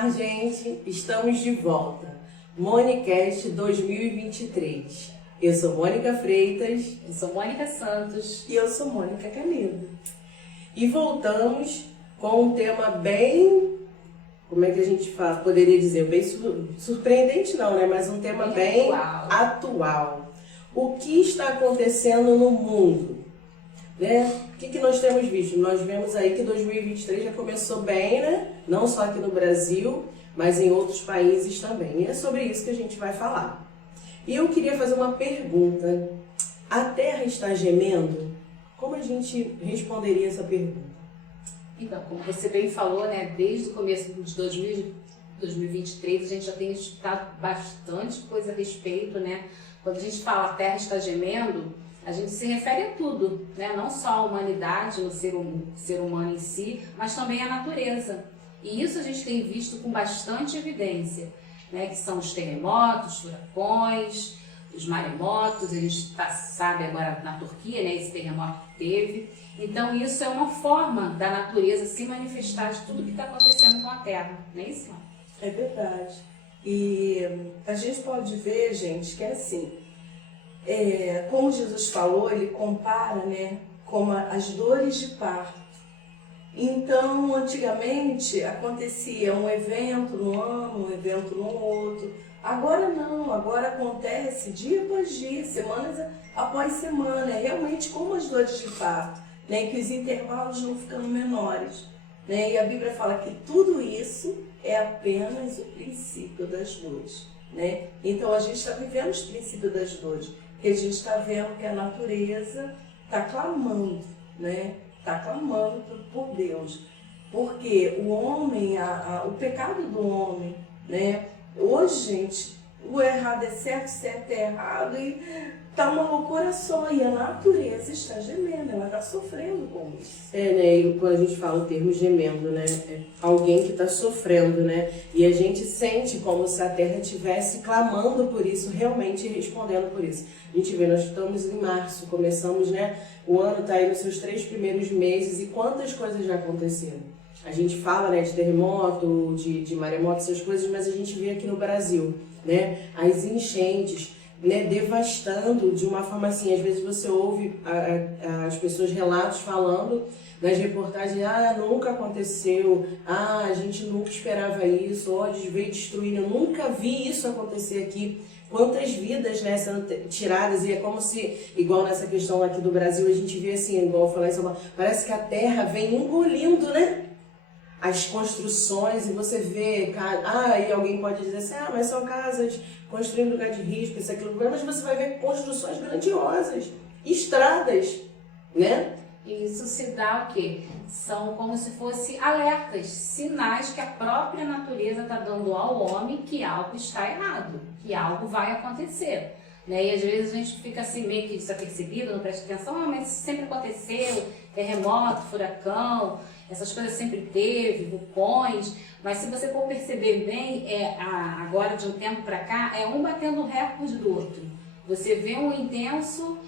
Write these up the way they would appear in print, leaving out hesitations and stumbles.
Olá, gente! Estamos de volta. Monicast 2023. Eu sou Mônica Freitas. Eu sou Mônica Santos. E eu sou Mônica Canedo. E voltamos com um tema bem, como é que a gente fala? Poderia dizer, bem surpreendente não, né? Mas um tema bem atual. O que está acontecendo no mundo? Né? O que nós temos visto? Nós vemos aí que 2023 já começou bem, né? Não só aqui no Brasil, mas em outros países também. E é sobre isso que a gente vai falar. E eu queria fazer uma pergunta. A Terra está gemendo? Como a gente responderia essa pergunta? Então, como você bem falou, né? Desde o começo de 2023 a gente já tem escutado bastante coisa a respeito, né? Quando a gente fala a Terra está gemendo, a gente se refere a tudo, né? Não só a humanidade, o ser humano em si, mas também a natureza. E isso a gente tem visto com bastante evidência, né? Que são os terremotos, furacões, os maremotos. A gente sabe agora na Turquia, né? Esse terremoto que teve. Então isso é uma forma da natureza se manifestar de tudo que está acontecendo com a Terra, não é isso? É verdade. E a gente pode ver, gente, que é assim, como Jesus falou, ele compara, né, como as dores de parto. Então, antigamente acontecia um evento no ano, um evento no outro. Agora não, agora acontece dia após dia, semanas após semana. É realmente como as dores de parto, né, que os intervalos vão ficando menores. Né? E a Bíblia fala que tudo isso é apenas o princípio das dores. Né? Então a gente está vivendo os princípios das dores, porque a gente está vendo que a natureza está clamando, né? Está clamando por Deus. Porque o homem, o pecado do homem, né? Hoje, gente, o errado é certo é errado, e tá uma loucura só, e a natureza está gemendo, ela está sofrendo com isso. Né, e quando a gente fala o termo gemendo, né, é alguém que está sofrendo, né, e a gente sente como se a Terra estivesse clamando por isso, realmente respondendo por isso. A gente vê, nós estamos em março, começamos, né, o ano está aí nos seus 3 primeiros meses, e quantas coisas já aconteceram. A gente fala, né, de terremoto, de maremoto, essas coisas, mas a gente vê aqui no Brasil, né, as enchentes, né, devastando de uma forma assim. Às vezes você ouve as pessoas relatos falando nas reportagens, nunca aconteceu, a gente nunca esperava isso, veio destruir, eu nunca vi isso acontecer aqui. Quantas vidas, né, sendo tiradas, e é como se, igual nessa questão aqui do Brasil, a gente vê assim, igual eu falei, parece que a terra vem engolindo, né, as construções, e você vê, e alguém pode dizer assim, mas são casas construindo em lugar de risco, isso, aquilo, mas você vai ver construções grandiosas, estradas, né? Isso se dá o quê? São como se fossem alertas, sinais que a própria natureza está dando ao homem que algo está errado, que algo vai acontecer. Né? E às vezes a gente fica assim meio que desapercebido, não presta atenção, mas isso sempre aconteceu, terremoto, furacão, essas coisas sempre teve, vulcões, mas se você for perceber bem, agora de um tempo para cá, é um batendo o recorde do outro. Você vê um intenso,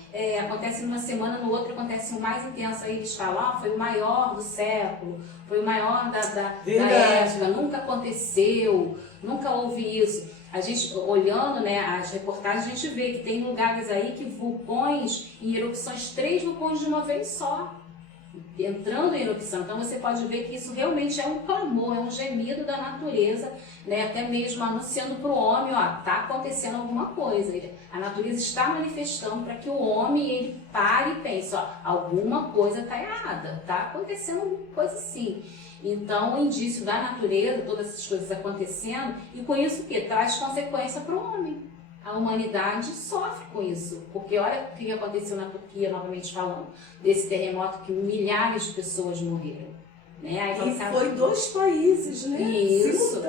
acontece numa semana, no outro acontece um mais intenso, aí eles falam, foi o maior do século, foi o maior da época, nunca aconteceu, nunca houve isso. A gente, olhando, né, as reportagens, a gente vê que tem lugares aí que vulcões e erupções, 3 vulcões de uma vez só, entrando em erupção. Então você pode ver que isso realmente é um clamor, é um gemido da natureza, né? Até mesmo anunciando para o homem, está acontecendo alguma coisa. A natureza está manifestando para que o homem ele pare e pense, alguma coisa está errada, está acontecendo alguma coisa assim. Então o indício da natureza, todas essas coisas acontecendo, e com isso o que? Traz consequência para o homem. A humanidade sofre com isso, porque olha o que aconteceu na Turquia, novamente falando, desse terremoto que milhares de pessoas morreram. Né? Aí, foi 2 países, né? Isso.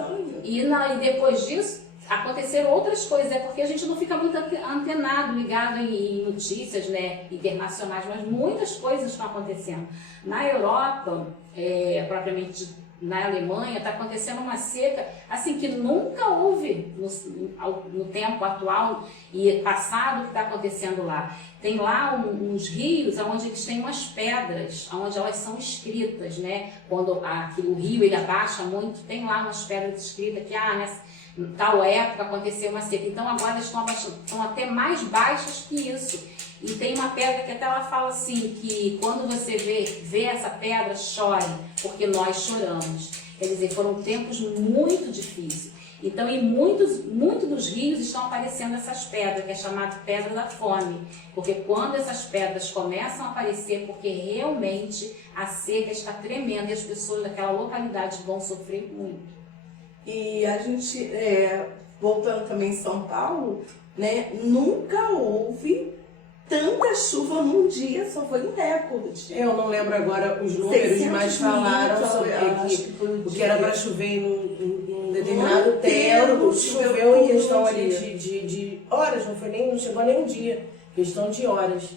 E depois disso, aconteceram outras coisas, porque a gente não fica muito antenado, ligado em notícias, né, internacionais, mas muitas coisas estão acontecendo. Na Europa, propriamente na Alemanha está acontecendo uma seca assim que nunca houve no tempo atual e passado que está acontecendo lá. Tem lá uns rios onde eles têm umas pedras, onde elas são escritas, né? Quando o rio ele abaixa muito, tem lá umas pedras escritas que nessa tal época aconteceu uma seca. Então agora elas estão até mais baixas que isso. E tem uma pedra que até ela fala assim, que quando você vê essa pedra, chore, porque nós choramos. Quer dizer, foram tempos muito difíceis. Então, em muitos dos rios estão aparecendo essas pedras, que é chamada pedra da fome. Porque quando essas pedras começam a aparecer, porque realmente a seca está tremenda e as pessoas daquela localidade vão sofrer muito. E a gente, voltando também em São Paulo, né, nunca houve tanta chuva num dia, só foi um recorde. Eu não lembro agora os números, mas falaram sobre o que era para chover num determinado tempo, choveu em questão ali de horas, não chegou a nem um dia, questão de horas.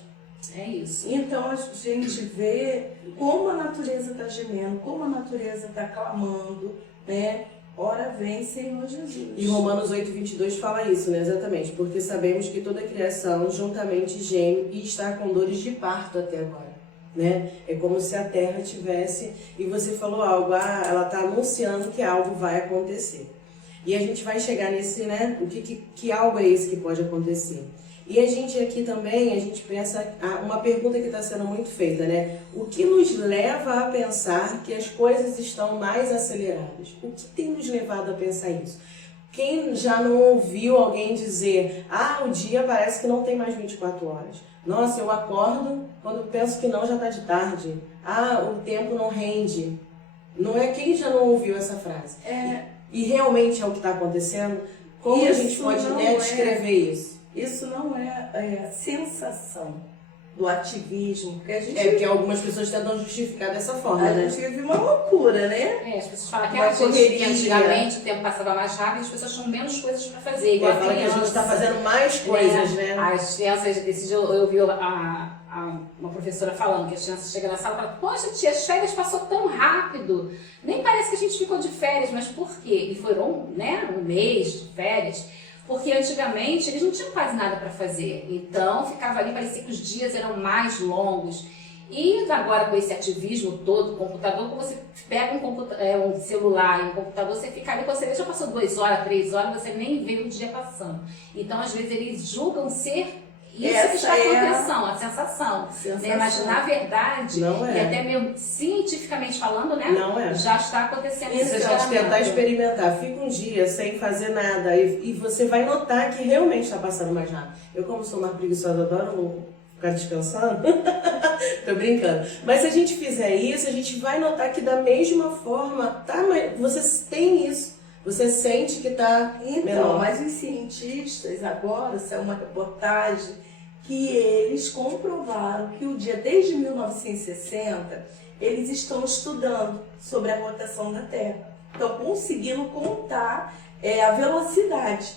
É isso. Então a gente vê como a natureza está gemendo, como a natureza está clamando, né? Ora vem, Senhor Jesus. E Romanos 8:22 fala isso, né? Exatamente. Porque sabemos que toda a criação juntamente geme e está com dores de parto até agora, né? É como se a terra tivesse... E você falou algo, ela está anunciando que algo vai acontecer. E a gente vai chegar nesse, né? Que algo é esse que pode acontecer? E a gente aqui também, a gente pensa, uma pergunta que está sendo muito feita, né? O que nos leva a pensar que as coisas estão mais aceleradas? O que tem nos levado a pensar isso? Quem já não ouviu alguém dizer, o dia parece que não tem mais 24 horas. Nossa, eu acordo quando penso que não, já está de tarde. O tempo não rende. Não é quem já não ouviu essa frase. E realmente é o que está acontecendo? Como Isso a gente pode descrever isso? Isso não é sensação do ativismo, porque a gente... Porque algumas pessoas tentam justificar dessa forma, né? A gente vive uma loucura, né? As pessoas falam que Uma correria. antigamente o tempo passava mais rápido e as pessoas tinham menos coisas para fazer. Igual fala que a gente está fazendo mais coisas, né? As crianças, esse dia eu ouvi uma professora falando que as crianças chegam na sala e falam, poxa tia, as férias passou tão rápido, nem parece que a gente ficou de férias, mas por quê? E foram, né, um mês de férias. Porque antigamente eles não tinham quase nada para fazer, então ficava ali, parecia que os dias eram mais longos. E agora com esse ativismo todo, computador, quando você pega um celular e um computador, você fica ali, você vê, já passou 2 horas, 3 horas, você nem vê o dia passando. Então às vezes eles julgam ser isso que está acontecendo, a sensação. Né? Mas na verdade, e até mesmo cientificamente falando, né? Já está acontecendo isso. Se a gente tentar experimentar, fica um dia sem fazer nada e você vai notar que realmente está passando mais rápido. Eu, como sou mais preguiçosa, adoro ficar descansando. Tô brincando. Mas se a gente fizer isso, a gente vai notar que da mesma forma, você tem isso. Você sente que está menor. Mas os cientistas agora, saiu uma reportagem que eles comprovaram que o dia, desde 1960, eles estão estudando sobre a rotação da Terra. Estão conseguindo contar a velocidade.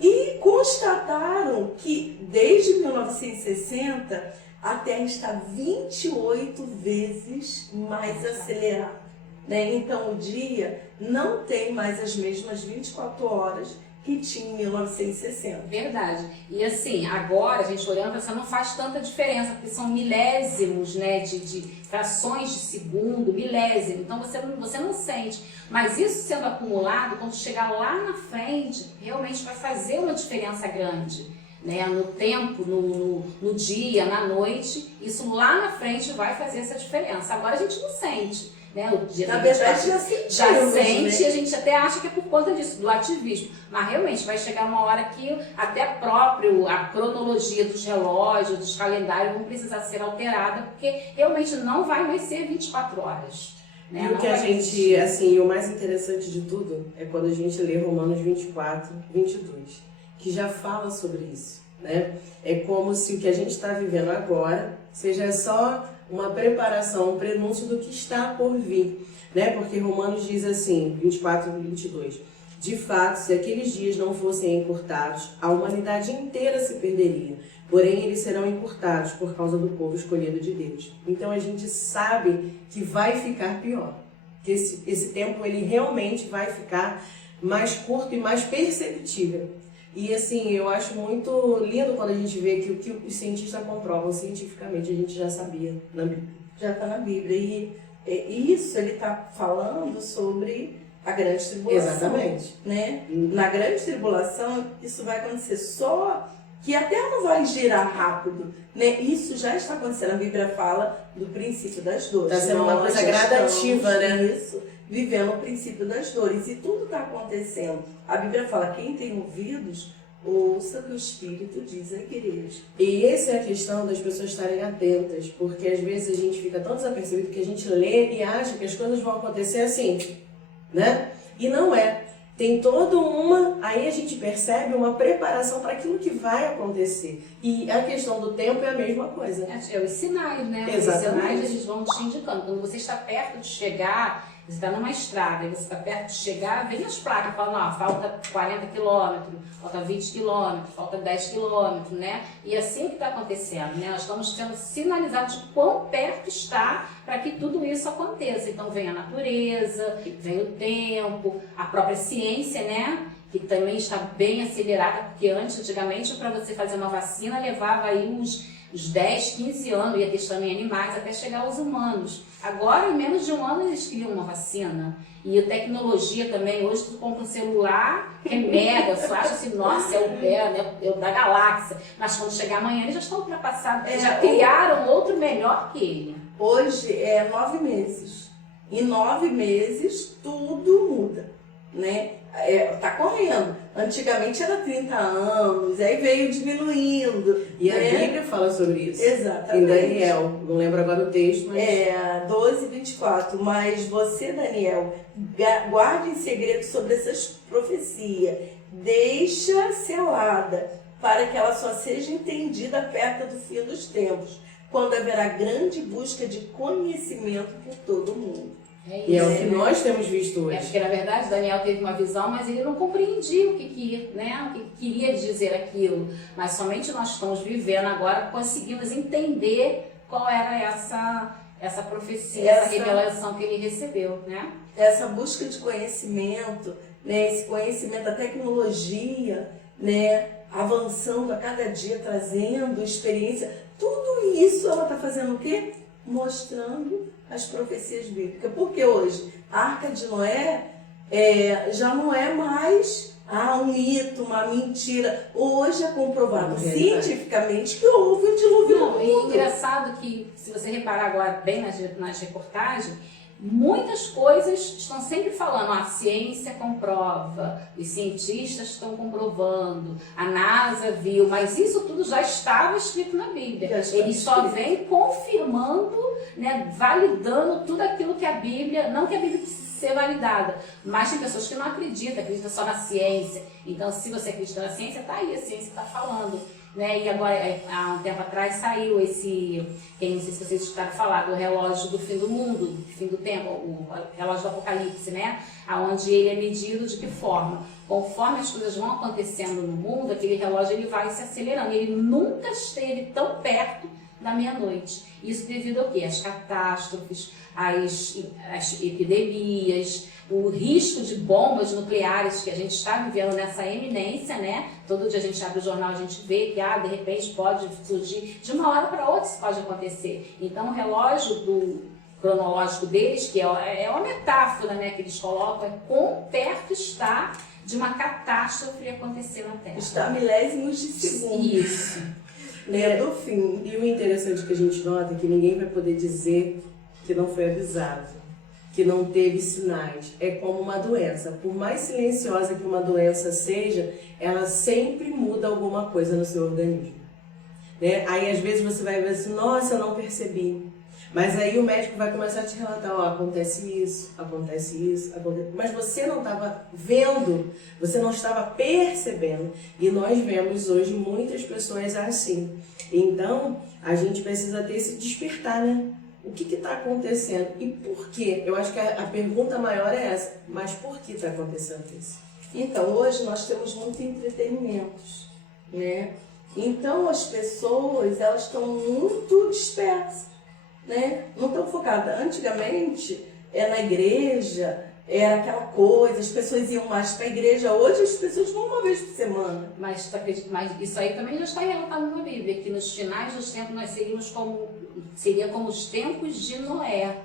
E constataram que desde 1960 a Terra está 28 vezes mais acelerada. Né? Então o dia não tem mais as mesmas 24 horas que tinha em 1960. Verdade. E assim, agora a gente olhando, você não faz tanta diferença, porque são milésimos, né, de frações de segundo, milésimo. Então você não sente. Mas isso sendo acumulado, quando chegar lá na frente, realmente vai fazer uma diferença grande. Né, no tempo, no dia, na noite, isso lá na frente vai fazer essa diferença. Agora a gente não sente. Né, o dia na verdade já sente, né? A gente até acha que é por conta disso, do ativismo, mas realmente vai chegar uma hora que até a cronologia dos relógios, dos calendários vão precisar ser alterada, porque realmente não vai mais ser 24 horas. Né? E o que a gente, assim, o mais interessante de tudo é quando a gente lê Romanos 24:22, que já fala sobre isso, né? É como se o que a gente está vivendo agora seja só uma preparação, um prenúncio do que está por vir, né? Porque Romanos diz assim, 24:22, de fato, se aqueles dias não fossem encurtados, a humanidade inteira se perderia, porém eles serão encurtados por causa do povo escolhido de Deus. Então a gente sabe que vai ficar pior, que esse tempo ele realmente vai ficar mais curto e mais perceptível. E assim, eu acho muito lindo quando a gente vê que o que os cientistas comprovam cientificamente, a gente já sabia na Bíblia. Já está na Bíblia. E isso ele está falando sobre a grande tribulação. Exatamente. Né? Na grande tribulação, isso vai acontecer, só que a Terra não vai girar rápido. Né? Isso já está acontecendo. A Bíblia fala do princípio das dores. Está sendo uma coisa gradativa, né? Isso, vivendo o princípio das dores. E tudo está acontecendo. A Bíblia fala, quem tem ouvidos, ouça o que o Espírito diz à igreja. E essa é a questão das pessoas estarem atentas, porque às vezes a gente fica tão desapercebido que a gente lê e acha que as coisas vão acontecer assim, né? E não é. Tem toda aí a gente percebe uma preparação para aquilo que vai acontecer. E a questão do tempo é a mesma coisa. É os sinais, né? Exatamente. Os sinais eles vão te indicando. Quando você está perto de chegar, você está numa estrada e você está perto de chegar, vem as placas falando, ó, falta 40 quilômetros, falta 20 quilômetros, falta 10 quilômetros, né? E assim que está acontecendo, né? Nós estamos sendo sinalizados de quão perto está para que tudo isso aconteça. Então vem a natureza, vem o tempo, a própria ciência, né? Que também está bem acelerada, porque antigamente para você fazer uma vacina levava aí uns 10, 15 anos, ia testando em animais até chegar aos humanos. Agora, em menos de um ano, eles criam uma vacina. E a tecnologia também, hoje tu compra um celular que é mega, você acha assim, nossa, é o da galáxia. Mas quando chegar amanhã, eles já estão ultrapassados, já criaram outro melhor que ele. Hoje é 9 meses. Em 9 meses, tudo muda, né? Tá correndo. Antigamente era 30 anos, aí veio diminuindo. E a Bíblia fala sobre isso. Exatamente. Em Daniel, não lembro agora o texto, mas... 12:24. Mas você, Daniel, guarde em segredo sobre essas profecias. Deixa selada, para que ela só seja entendida perto do fim dos tempos, quando haverá grande busca de conhecimento por todo mundo. E é o que nós temos visto hoje. Porque na verdade Daniel teve uma visão, mas ele não compreendia o que queria dizer aquilo. Mas somente nós estamos vivendo agora, conseguimos entender qual era essa profecia, essa revelação que ele recebeu, né? Essa busca de conhecimento, né? Esse conhecimento, a tecnologia, né? Avançando a cada dia, trazendo experiência. Tudo isso ela está fazendo o quê? Mostrando as profecias bíblicas. Porque hoje a Arca de Noé já não é mais um mito, uma mentira. Hoje é comprovado cientificamente que houve um dilúvio no mundo. E é engraçado que, se você reparar agora bem nas reportagens, muitas coisas estão sempre falando, a ciência comprova, os cientistas estão comprovando, a NASA viu, mas isso tudo já estava escrito na Bíblia. Ele só vem confirmando, né, validando tudo aquilo que a Bíblia, não que a Bíblia precise ser validada, mas tem pessoas que não acreditam só na ciência. Então, se você acredita na ciência, tá aí, a ciência está falando. Né? E agora, há um tempo atrás, saiu não sei se vocês escutaram falar, do relógio do fim do mundo, do fim do tempo, o relógio do Apocalipse, né? Onde ele é medido de que forma? Conforme as coisas vão acontecendo no mundo, aquele relógio ele vai se acelerando. Ele nunca esteve tão perto da meia-noite. Isso devido ao quê? Às catástrofes, às epidemias, o risco de bombas nucleares que a gente está vivendo nessa eminência, né? Todo dia a gente abre o jornal, a gente vê que, de repente pode surgir, de uma hora para outra isso pode acontecer. Então o relógio cronológico deles, que é uma metáfora, né, que eles colocam, é quão perto está de uma catástrofe acontecer na Terra. Está a milésimos de segundo. Isso. Do fim. E o interessante que a gente nota é que ninguém vai poder dizer que não foi avisado, que não teve sinais. É como uma doença. Por mais silenciosa que uma doença seja, ela sempre muda alguma coisa no seu organismo. Né? Aí às vezes você vai ver assim, nossa, eu não percebi. Mas aí o médico vai começar a te relatar, acontece isso, mas você não estava vendo, você não estava percebendo. E nós vemos hoje muitas pessoas assim. Então, a gente precisa ter esse despertar, né? O que está acontecendo e por quê? Eu acho que a pergunta maior é essa, mas por que está acontecendo isso? Então, hoje nós temos muito entretenimentos, né? Então, as pessoas, elas estão muito dispersas, né? Não estão focadas. Antigamente, na igreja, era aquela coisa, as pessoas iam mais para a igreja. Hoje as pessoas vão uma vez por semana. Mas tu acredita, mas isso aí também já está relatado na Bíblia, que nos finais dos tempos nós seria como os tempos de Noé.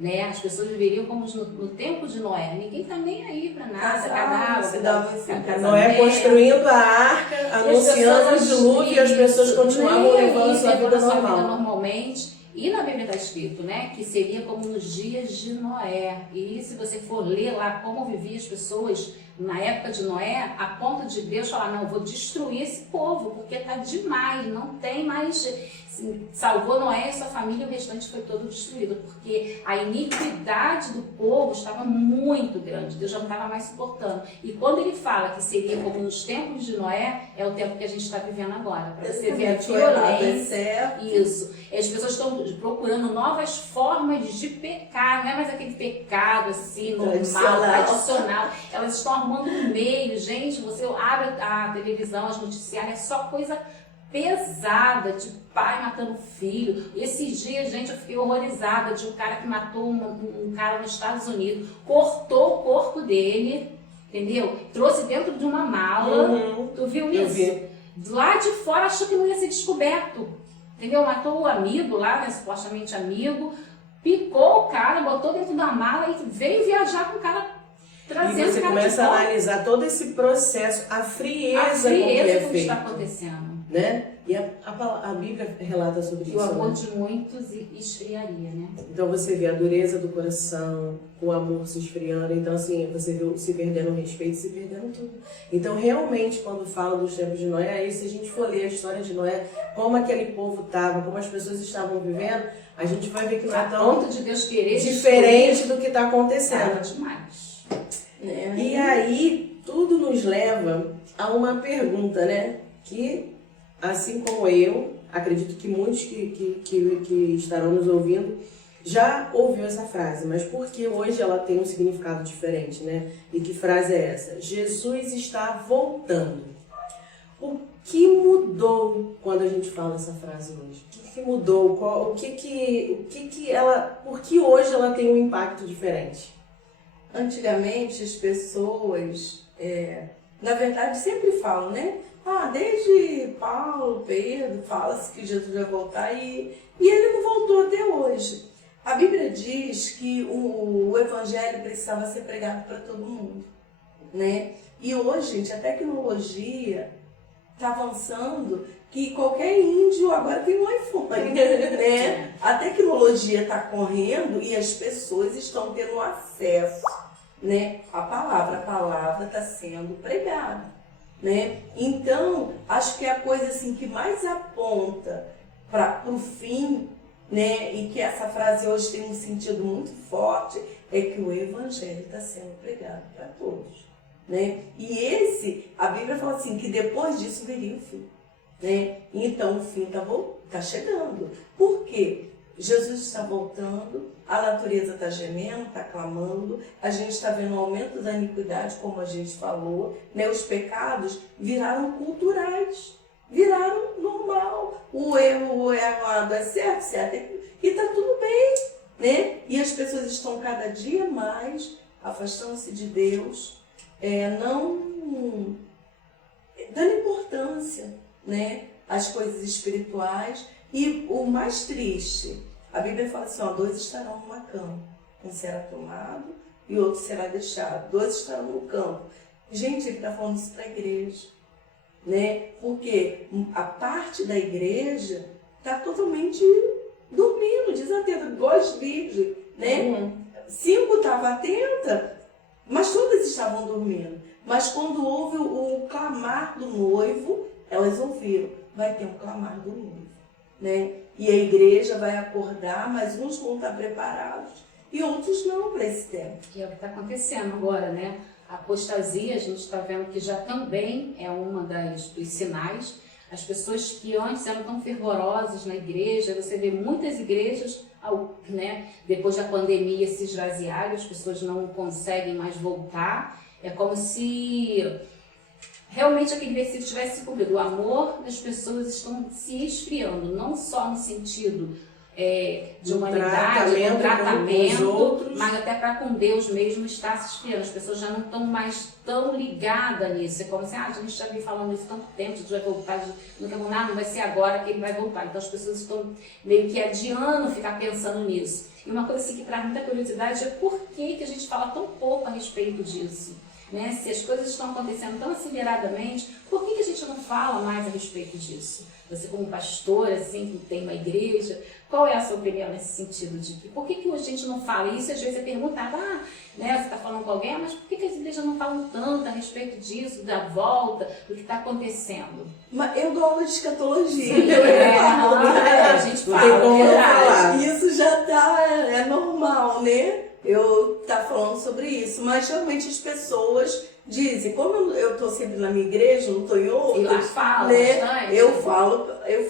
Né? As pessoas viveriam como no tempo de Noé. Ninguém está nem aí para nada. Noé construindo a arca, anunciando o dilúvio, e as pessoas continuavam levando a sua vida normal. Normalmente. E na Bíblia está escrito, né, que seria como nos dias de Noé. E se você for ler lá como viviam as pessoas na época de Noé, a ponto de Deus falar, não, eu vou destruir esse povo, porque está demais, não tem mais... Salvou Noé e sua família, o restante foi todo destruído, porque a iniquidade do povo estava muito grande, Deus já não estava mais suportando. E quando ele fala que seria como nos tempos de Noé, é o tempo que a gente está vivendo agora, para você ver a violência. Isso. As pessoas estão procurando novas formas de pecar, não é mais aquele pecado assim, normal, tradicional. Elas estão arrumando um meio, gente, você abre a televisão, as noticiárias, é só coisa pesada, de pai matando filho. Esses dias, gente, eu fiquei horrorizada de um cara que matou um cara nos Estados Unidos, cortou o corpo dele, entendeu? Trouxe dentro de uma mala. Tu viu isso? Eu vi. Lá de fora achou que não ia ser descoberto, entendeu? Matou o amigo lá, né, supostamente amigo, picou o cara, botou dentro da mala e veio viajar com o cara. E você começa a analisar todo esse processo, a frieza com que é feito. Está acontecendo. Né? E a Bíblia relata sobre isso. O amor de muitos esfriaria, né? Então você vê a dureza do coração, o amor se esfriando. Então assim, você vê se perdendo o respeito, se perdendo tudo. Então realmente quando fala dos tempos de Noé, aí se a gente for ler a história de Noé, como aquele povo estava, como as pessoas estavam vivendo, a gente vai ver que não é tão de Deus querer diferente do que está acontecendo. Demais. E aí tudo nos leva a uma pergunta, né? Que assim como eu, acredito que muitos que estarão nos ouvindo já ouviu essa frase, mas por que hoje ela tem um significado diferente, né? E que frase é essa? Jesus está voltando. O que mudou quando a gente fala essa frase hoje? O que mudou? Por que hoje ela tem um impacto diferente? Antigamente as pessoas, na verdade, sempre falam, né? Desde Paulo, Pedro, fala-se que Jesus vai voltar e ele não voltou até hoje. A Bíblia diz que o Evangelho precisava ser pregado para todo mundo, né? E hoje, gente, a tecnologia está avançando que qualquer índio agora tem um iPhone, né? A tecnologia está correndo e as pessoas estão tendo acesso, né? A palavra está sendo pregada. Né? Então, acho que a coisa assim, que mais aponta para o fim, né? E que essa frase hoje tem um sentido muito forte, é que o Evangelho está sendo pregado para todos. Né? E a Bíblia fala assim, que depois disso viria o fim. Né? Então o fim está chegando. Por quê? Jesus está voltando, a natureza está gemendo, está clamando, a gente está vendo o aumento da iniquidade, como a gente falou, né? Os pecados viraram culturais, viraram normal. O erro é certo, e está tudo bem, né? E as pessoas estão cada dia mais afastando-se de Deus, não dando importância, né, às coisas espirituais. E o mais triste, a Bíblia fala assim, 2 estarão numa cama, um será tomado e outro será deixado, 2 estarão no campo. Gente, ele está falando isso para a igreja, né? Porque a parte da igreja está totalmente dormindo, desatenta, igual as virgens, né? 5 estavam atentas, mas todas estavam dormindo. Mas quando houve o clamar do noivo, elas ouviram, vai ter um clamar do noivo, né? E a igreja vai acordar, mas uns vão estar preparados e outros não para esse tempo. Que é o que está acontecendo agora, né? A apostasia, a gente está vendo que já também é uma dos sinais. As pessoas que antes eram tão fervorosas na igreja, você vê muitas igrejas, né, depois da pandemia se esvaziaram, as pessoas não conseguem mais voltar. É como se realmente aquele versículo tivesse se cumprido. O amor das pessoas estão se esfriando, não só no sentido de humanidade, de com os tratamento, outros. mas até para com Deus mesmo está se esfriando. As pessoas já não estão mais tão ligadas nisso. É como assim, a gente já vem falando isso há tanto tempo, Jesus vai voltar, não vai ser agora que ele vai voltar. Então as pessoas estão meio que adiando ficar pensando nisso. E uma coisa assim que traz muita curiosidade é por que a gente fala tão pouco a respeito disso. Né? Se as coisas estão acontecendo tão aceleradamente, por que a gente não fala mais a respeito disso? Você como pastor, assim, que tem uma igreja, qual é a sua opinião nesse sentido de que por que a gente não fala isso? Às vezes é perguntado, né, você está falando com alguém, mas por que as igrejas não falam tanto a respeito disso, da volta, do que está acontecendo? Mas eu dou aula de escatologia. A gente fala, verdade. Isso já é normal, né? Eu tá falando sobre isso, mas realmente as pessoas dizem, como eu tô sempre na minha igreja, não tô em outra, E lá fala, né? bastante. Eu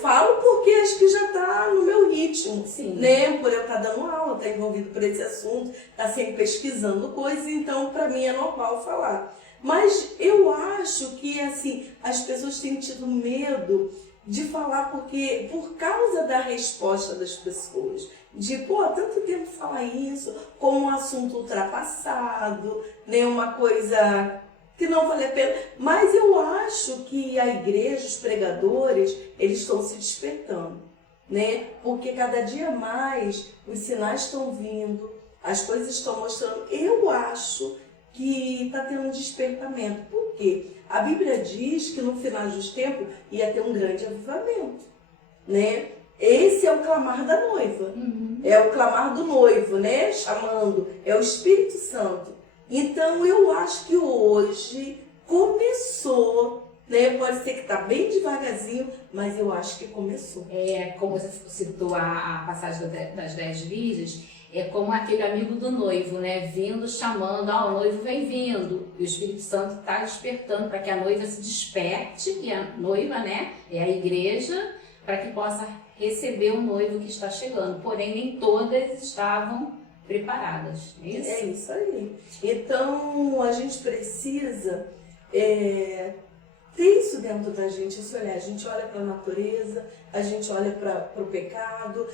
falo porque acho que já tá no meu ritmo, Sim. né? Por eu estar dando aula, estar envolvido por esse assunto, estar sempre pesquisando coisas, então para mim é normal falar. Mas eu acho que assim, as pessoas têm tido medo de falar porque por causa da resposta das pessoas. De, tanto tempo falar isso, como um assunto ultrapassado, né, uma coisa que não vale a pena. Mas eu acho que a igreja, os pregadores, eles estão se despertando, né? Porque cada dia mais os sinais estão vindo, as coisas estão mostrando. Eu acho que está tendo um despertamento. Por quê? A Bíblia diz que no final dos tempos ia ter um grande avivamento, né? Esse é o clamar da noiva, é o clamar do noivo, né? Chamando, é o Espírito Santo. Então eu acho que hoje começou, né? Pode ser que está bem devagarzinho, mas eu acho que começou. Como você citou a passagem das 10 virgens, é como aquele amigo do noivo, né? Vindo, chamando, o noivo vem vindo. E o Espírito Santo está despertando para que a noiva se desperte, e a noiva, né? É a igreja, para que possa receber o noivo que está chegando. Porém, nem todas estavam preparadas. É isso? É isso aí. Então, a gente precisa ter isso dentro da gente, esse olhar. A gente olha para a natureza, a gente olha para o pecado.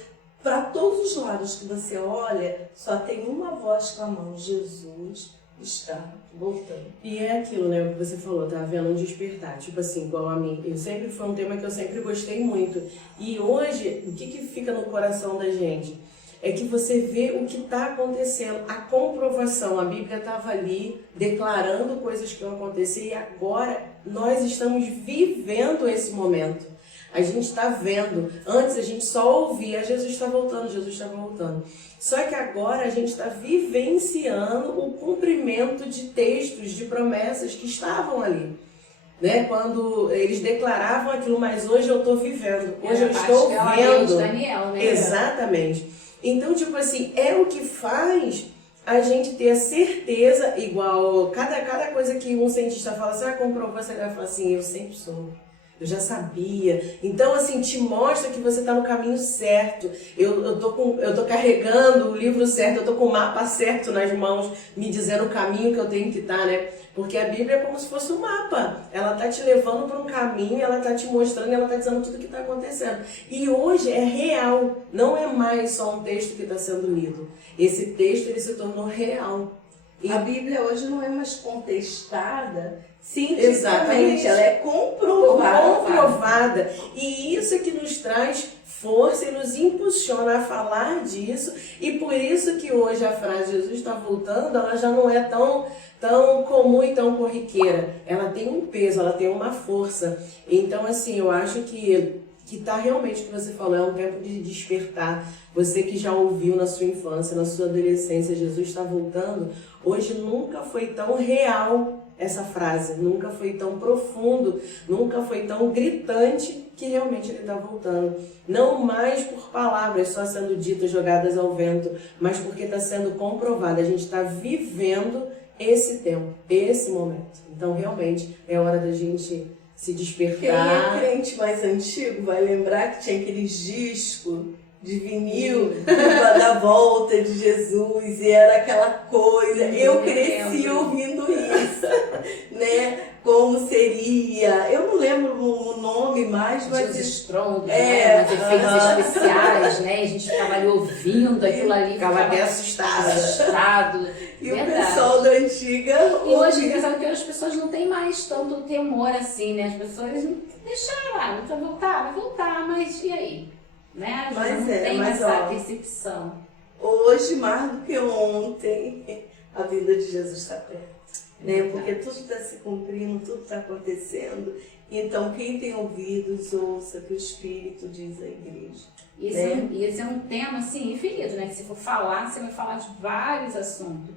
Para todos os lados que você olha, só tem uma voz clamando: Jesus está voltando. E é aquilo, né, o que você falou, tá havendo um despertar, tipo assim, igual a mim, foi um tema que eu sempre gostei muito, e hoje, o que fica no coração da gente? É que você vê o que está acontecendo, a comprovação, a Bíblia estava ali, declarando coisas que iam acontecer, e agora nós estamos vivendo esse momento. A gente está vendo. Antes a gente só ouvia: Jesus está voltando, Jesus está voltando. Só que agora a gente está vivenciando o cumprimento de textos, de promessas que estavam ali. Né? Quando eles declaravam aquilo, mas hoje eu estou vivendo, hoje eu estou vendo. Daniel, né? Exatamente. Então, tipo assim, é o que faz a gente ter a certeza, igual cada coisa que um cientista fala assim, comprovou, você vai falar assim, eu sempre sou. Eu já sabia. Então, assim, te mostra que você está no caminho certo. Eu tô carregando o livro certo, eu tô com o mapa certo nas mãos, me dizendo o caminho que eu tenho que estar, né? Porque a Bíblia é como se fosse um mapa. Ela tá te levando para um caminho, ela tá te mostrando, ela tá dizendo tudo o que está acontecendo. E hoje é real, não é mais só um texto que está sendo lido. Esse texto, ele se tornou real. E a Bíblia hoje não é mais contestada cientificamente, exatamente, ela é comprovada. E isso é que nos traz força e nos impulsiona a falar disso. E por isso que hoje a frase Jesus está voltando, ela já não é tão comum e tão corriqueira. Ela tem um peso, ela tem uma força. Então, assim, eu acho que está realmente o que você falou, é um tempo de despertar. Você que já ouviu na sua infância, na sua adolescência, Jesus está voltando, hoje nunca foi tão real essa frase, nunca foi tão profundo, nunca foi tão gritante que realmente ele está voltando. Não mais por palavras só sendo ditas, jogadas ao vento, mas porque está sendo comprovado. A gente está vivendo esse tempo, esse momento. Então, realmente, é hora da gente se despertar. Quem é crente mais antigo vai lembrar que tinha aqueles discos de vinil da volta de Jesus, e era aquela coisa. Eu cresci ouvindo isso, né? Como seria? Eu não lembro o nome, mais, Tinha mas os estrondos, É, né? Os efeitos especiais, né? A gente ficava ali ouvindo aquilo ali, Ficava até assustada. assustado. e o Verdade. pessoal da antiga E hoje, ouvia. engraçado que hoje as pessoas não têm mais tanto temor assim, né? As pessoas deixaram, vai voltar, mas e aí? Né? Já Mas não é, tem mas, essa ó, percepção. Hoje, mais do que ontem, a vinda de Jesus está perto. Né? Porque tudo está se cumprindo, tudo está acontecendo. Então, quem tem ouvidos, ouça que o Espírito diz à igreja. E esse é um tema assim, infinito, né? Que se for falar, você vai falar de vários assuntos.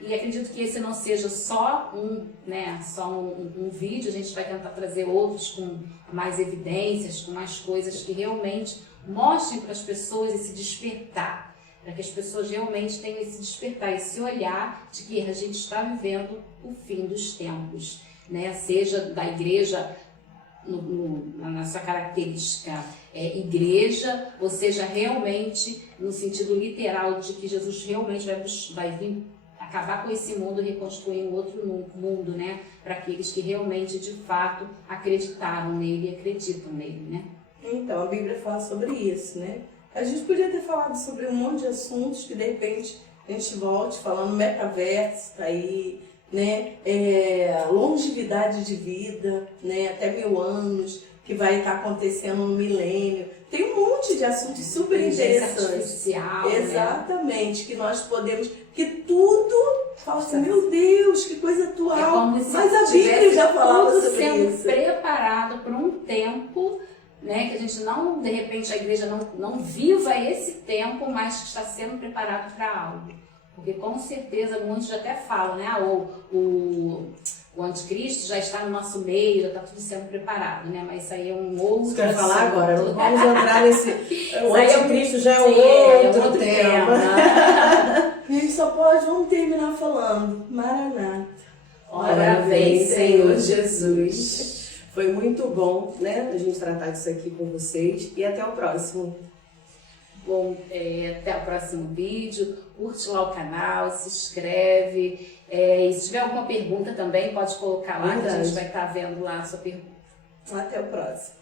E acredito que esse não seja só um vídeo, a gente vai tentar trazer outros com mais evidências, com mais coisas que realmente mostrem para as pessoas esse despertar, para que as pessoas realmente tenham esse despertar, esse olhar de que a gente está vivendo o fim dos tempos, né? Seja da igreja na sua característica igreja, ou seja, realmente no sentido literal de que Jesus realmente vai vir acabar com esse mundo e reconstruir um outro mundo, né? Para aqueles que realmente, de fato, acreditaram nele e acreditam nele, né? Então, a Bíblia fala sobre isso, né? A gente podia ter falado sobre um monte de assuntos que, de repente, a gente volte falando metaverso, tá aí, né? Longevidade de vida, né? Até 1000 anos, que vai estar acontecendo no milênio. Tem um monte de assuntos super interessantes. Artificial, exatamente, né? Que nós podemos, que tudo fala assim, meu Deus, que coisa atual. É como se mas a Bíblia já falava tudo sobre sendo isso. preparado para um tempo, né, que a gente não, de repente, a igreja não viva esse tempo, mas que está sendo preparado para algo. Porque com certeza muitos até falam, né, o anticristo já está no nosso meio, já está tudo sendo preparado, né? Mas isso aí é um outro. Você quer falar assunto. agora? Não vamos entrar nesse. O anticristo já é um Sim, outro tema. A gente só pode, vamos terminar falando, Maranata. Ora vem, Senhor Jesus. Foi muito bom, né, a gente tratar disso aqui com vocês e até o próximo. Bom, até o próximo vídeo. Curte lá o canal, se inscreve. E se tiver alguma pergunta também, pode colocar lá, que a gente vai estar vendo lá a sua pergunta. Até o próximo.